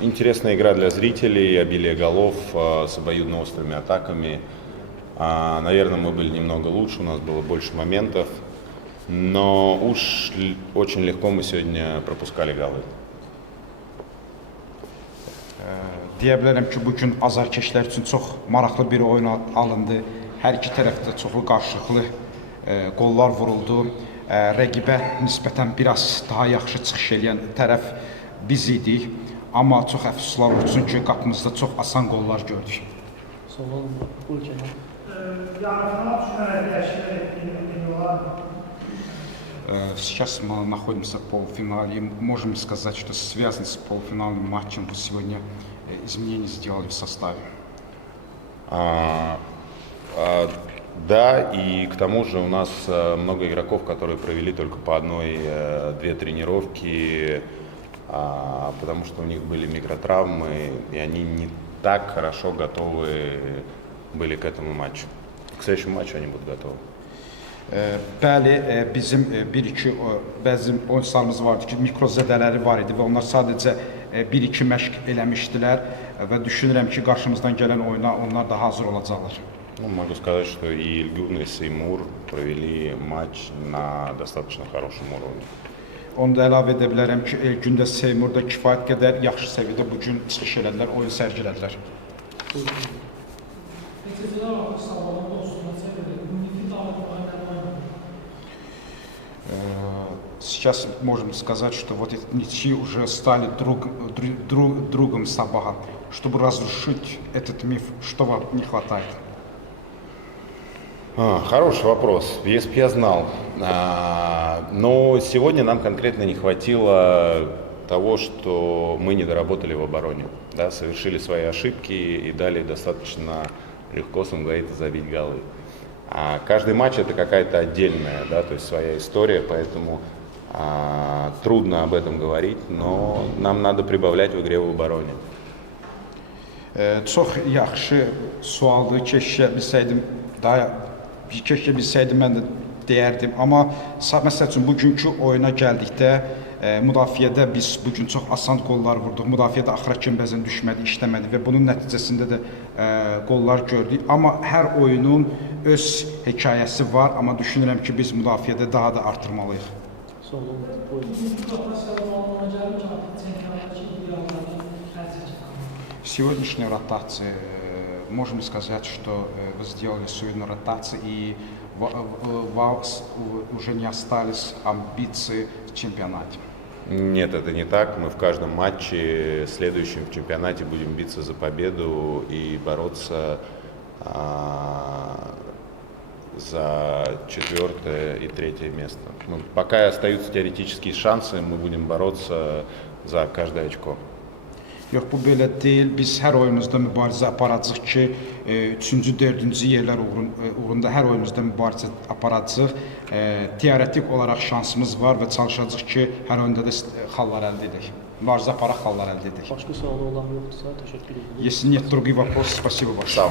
Интересная игра для зрителей, обилие голов с обоюдно острыми атаками. Наверное, мы были немного лучше, у нас было больше моментов, но уж очень легко мы сегодня пропускали голы. Deyə bilərəm ki, bugün azarkeşlər üçün çox maraqlı bir oyun alındı. Hər iki tərəfdə çoxlu qarşılıqlı qollar vuruldu. Rəqibə nisbətən biraz daha yaxşı çıxış edən tərəf biz idik. Amma çox əfsuslar olsun ki, qapımızda çox asan qollar gördük. Сейчас мы находимся в полуфинале. Можем сказать, что связано с полуфинальным матчем. Вы сегодня изменения сделали в составе. Да, и к тому же у нас много игроков, которые провели только по одной-две тренировки, потому что у них были микротравмы, и они не так хорошо готовы были к этому матчу. К следующему матчу они будут готовы. Bəli, bizim bir-iki bəzi oyunçularımız vardı ki, mikro zədələri var idi və onlar sadəcə bir-iki məşq eləmişdilər və düşünürəm ki, qarşımızdan gələn oyuna onlar da hazır olacaqlar. Могу сказать, что и Ильгюнес, и Мур провели матч на достаточно хорошем уровне. Onu da əlavə edə bilərəm ki, Elgün də Seymur da kifayət qədər yaxşı səviyyədə bugün çıxış elədilər, oyun sərgilədilər. Сейчас можем сказать, что вот эти ничьи уже стали другом Сабаха. Чтобы разрушить этот миф, что вам не хватает? Хороший вопрос, если бы я знал. Но сегодня нам конкретно не хватило того, что мы не доработали в обороне. Да, совершили свои ошибки и дали достаточно легко Сумгаиту забить голы. А каждый матч это какая-то отдельная, да, то есть своя история, поэтому трудно об этом говорить, но нам надо прибавлять в игре в обороне. Çox yaxşı sualdır, keşke bilsəydim mən də deyərdim. Amma məsəl üçün bugünkü oyuna gəldikdə müdafiədə biz bugün çox asan qollar vurduq. Müdafiədə axıra kimi bəzən düşmədi, işləmədi və bunun nəticəsində də qollar gördük. Amma hər oyunun öz hekayəsi var, amma düşünürəm ki, biz müdafiədə daha da artırmalıyıq. Сегодняшняя ротация, можем сказать, что вы сделали сегодня ротацию и у вас уже не остались амбиции в чемпионате. Нет, это не так. Мы в каждом матче следующем в чемпионате будем биться за победу и бороться за 4-е и 3-е место. Пока остаются теоретические шансы, мы будем бороться за каждое очко. Yox, bu belə deyil. Biz hər oyunumuzda mübarizə aparacağıq ki, 3-cü, 4-cü yerlər uğrunda hər oyunumuzda mübarizə aparacağıq. Teoretik olaraq şansımız var və çalışacağıq ki, hər oyunda da xallar əldə edək. Mübarizə aparaq, xallar əldə edək. Başqa sualı olan yoxdursa, təşəkkür edirəm. Если нет других вопросов, спасибо большое.